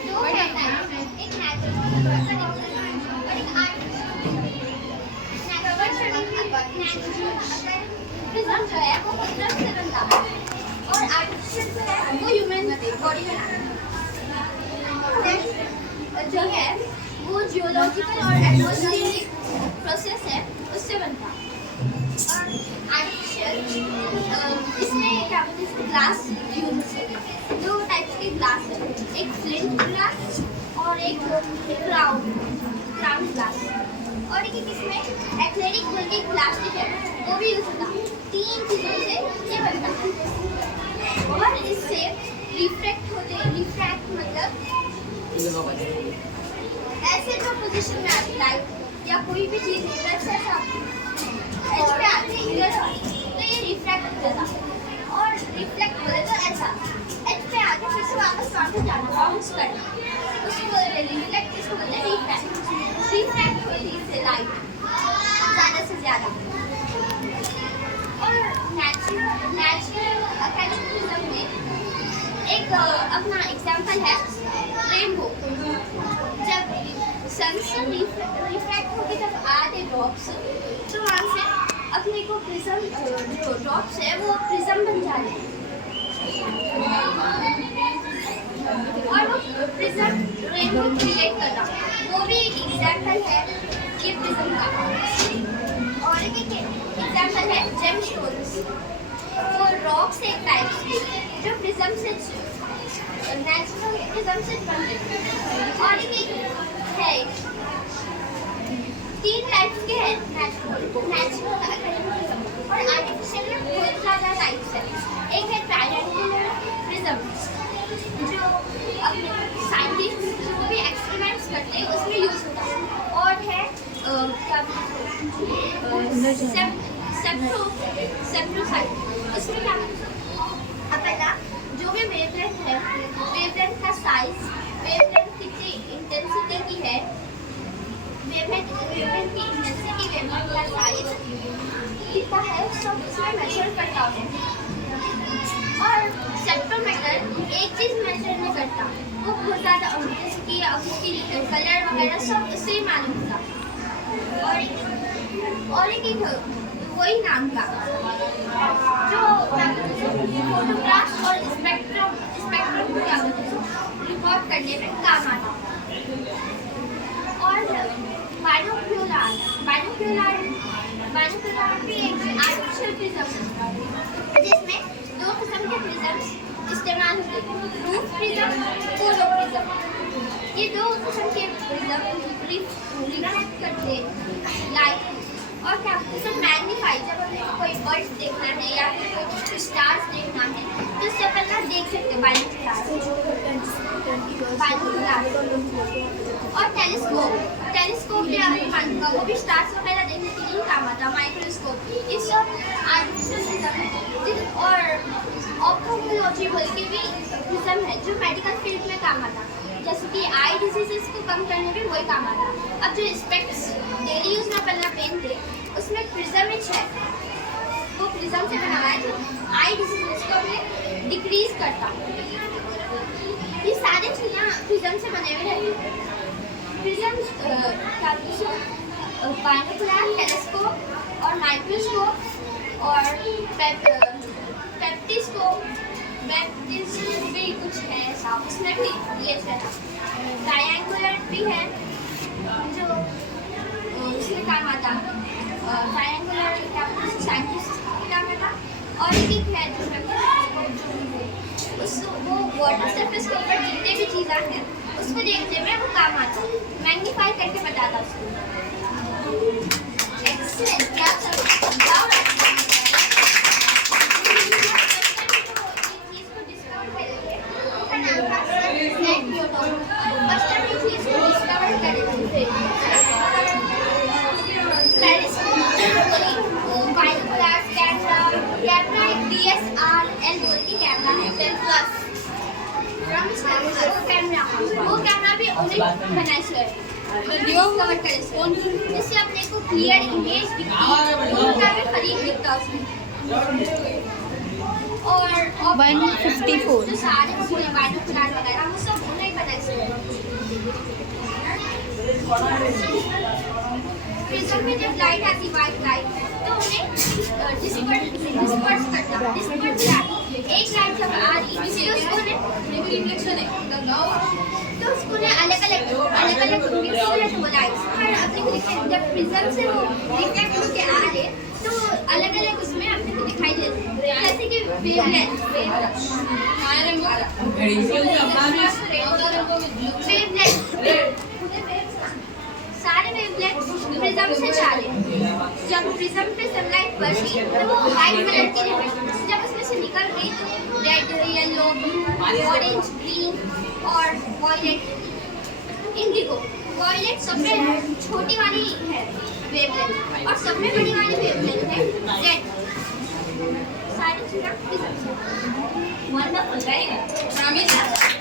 दो है टाइप, एक नेचुरल और एक आर्टिफिशियल। नेचुरल प्रिज्म जो है वो कुदरत से बनता है और आर्टिफिशियल जो है वो ह्यूमन बॉडी में जो है वो जियोलॉजिकल और एटमॉस्फेरिक प्रोसेस है उससे बनता है। और आर्टिफिशियल इसमें क्या बोलते हैं ग्लास यूज होते हैं। दो टाइप्स के ग्लास है, एक फ्लिंट ग्लास और एक क्राउन ग्लास। और एक इसमें एक्रेलिक बोल के प्लास्टिक है वो भी यूज होता है। तीन चीज़ों से ये बनता है और इससे रिफ्रैक्ट मतलब ऐसे जो पोजीशन में आती लाइट या कोई भी चीज़ इधर से एज पे आती है इधर तो ये रिफ्रैक्ट हो जाता और रिफ्लेक्ट बोले तो ऐसा एज पे आके फिर से वापस वापस जाना बाउंस करना उसको बोलते हैं रिफ्लेक्ट, इसको बोलते हैं रिफ्रैक्ट होती है इससे लाइट ज़्यादा से ज़्यादा। और नेचुरल प्रिज्म में एक अपना एग्जांपल है रेनबो। जब सन से रिफ्रैक्ट होकर जब आते ड्रॉप्स तो वहाँ से अपने को प्रिज्म जो ड्रॉप्स है वो प्रिज्म बन जाते हैं और वो प्रिज्म रेनबो क्रिएट करना वो भी एक एग्जांपल है ये प्रिज्म का। और एक एग्जांपल है जेमस्टोन्स, वो रॉक्स एक टाइप के जो प्रिज्म से नेचुरल प्रिज्म से बनते हैं। और एक है तीन टाइप्स के हैं नेचुरल और आर्टिफिशियल में बहुत ज़्यादा टाइप्स है। एक है ट्रायंगुलर प्रिज्म जो अपने साइंटिस्ट जो भी एक्सपेरिमेंट्स करते हैं उसमें यूज होता है। और है क्या सेप्ट्रोसाइट, उसमें क्या पहला जो भी वेवलेंथ है वेवलेंथ का साइज, वेवलेंथ कितनी इंटेंसिटी की है, वेवलेंथ की इंटेंसिटी, वेवलेंथ का साइज कितना है सब उसमें मेजर करता है। और सेप्ट्रोमीटर एक चीज़ मेजर नहीं करता, वो बहुत ज़्यादा इंटेंसिटी या उसकी कलर वगैरह सब उससे ही मालूम होता। और एक वही नाम का जो फोटोग्राफ और स्पेक्ट्रम क्या होते हैं रिकॉर्ड करने में काम आता है। और बाइनोक्यूलर भी एक आर्टिफिशियल प्रिज्म है जिसमें दो किस्म के प्रिज्म्स इस्तेमाल होते हैं, रूफ प्रिज्म, फोटो प्रिज्म। ये दो किस्म के प्रिज्म रिफ्लेक्ट करते लाइट और क्या सब मैग्नीफाई। जब हमें कोई बर्ड्स देखना है या फिर कोई स्टार्स देखना है तो उससे पहले देख सकते हैं बाइनोक्यूलर। और टेलीस्कोप भी आपको मालूम होगा वो भी स्टार्स वगैरह देखने के लिए काम आता है। माइक्रोस्कोप इस सब आर्टिफिशियल प्रिज्म। और ऑप्थोमोलॉजी बोल के भी प्रिज्म है जो मेडिकल फील्ड में काम आता है, जैसे कि आई डिजीजेस को कम करने में वही काम आता है। अब जो स्पेक्ट्स डेली यूज में पहला पेन थे उसमें प्रिज्म है, वो प्रिज्म से बना है जो आई डिजीजेस को हमें डिक्रीज करता। ये सारे चीज़ें प्रिज्म से बने हुए रहते हैं। प्रिज्म बाइनोक्यूलर, टेलीस्कोप और माइक्रोस्कोप और पेप्टिस्कोप भी कुछ है ऐसा, उसमें भी ये है। ट्रायंगुलर भी है जो उसमें काम आता, ट्रायंगुलर क्या साइंटिस्ट काम आता। और एक है जो वो वाटर सरफेस के ऊपर जितने भी चीज़ें हैं उसको देखने में वो काम आता, मैग्नीफाई करके बताता उसको। एक्सीलेंट, क्या वो कैमरा भी जिससे अपने को क्लियर इमेज दिखती है, उनका भी करीब दिखता उसमें। और 154 जो सारे बाइनोक्यूलर वगैरह वो सब उन्हें बनाए। प्रिज्म में जब लाइट आती व्हाइट लाइट तो उन्हें डिस्पर्स करता डिस्पर्स एक लाइट जब आ रही तो उसको रिफ्लेक्शन है तो उसको ना अलग अलग मिक्स हो लाइट्स पर अपने को जब प्रिज्म से वो रिफ्लेक्ट होके आ रहे तो अलग अलग उसमें अपने को दिखाई देते जैसे कि वेवलेंथ सारे वेवलेंथ प्रिज्म से चले जब प्रिज्म पे सनलाइट पड़ी तो वो वाइट कलर की जब उसमें से निकल गई तो रेड येलो ऑरेंज ग्रीन और वॉयलेट इंडिगो वॉयलेट सबसे छोटी वाली है वेवलेंथ और सबसे बड़ी वाली वेवलेंथ है रेड सारी चीजें प्रिज्म से वंडरफुल राइट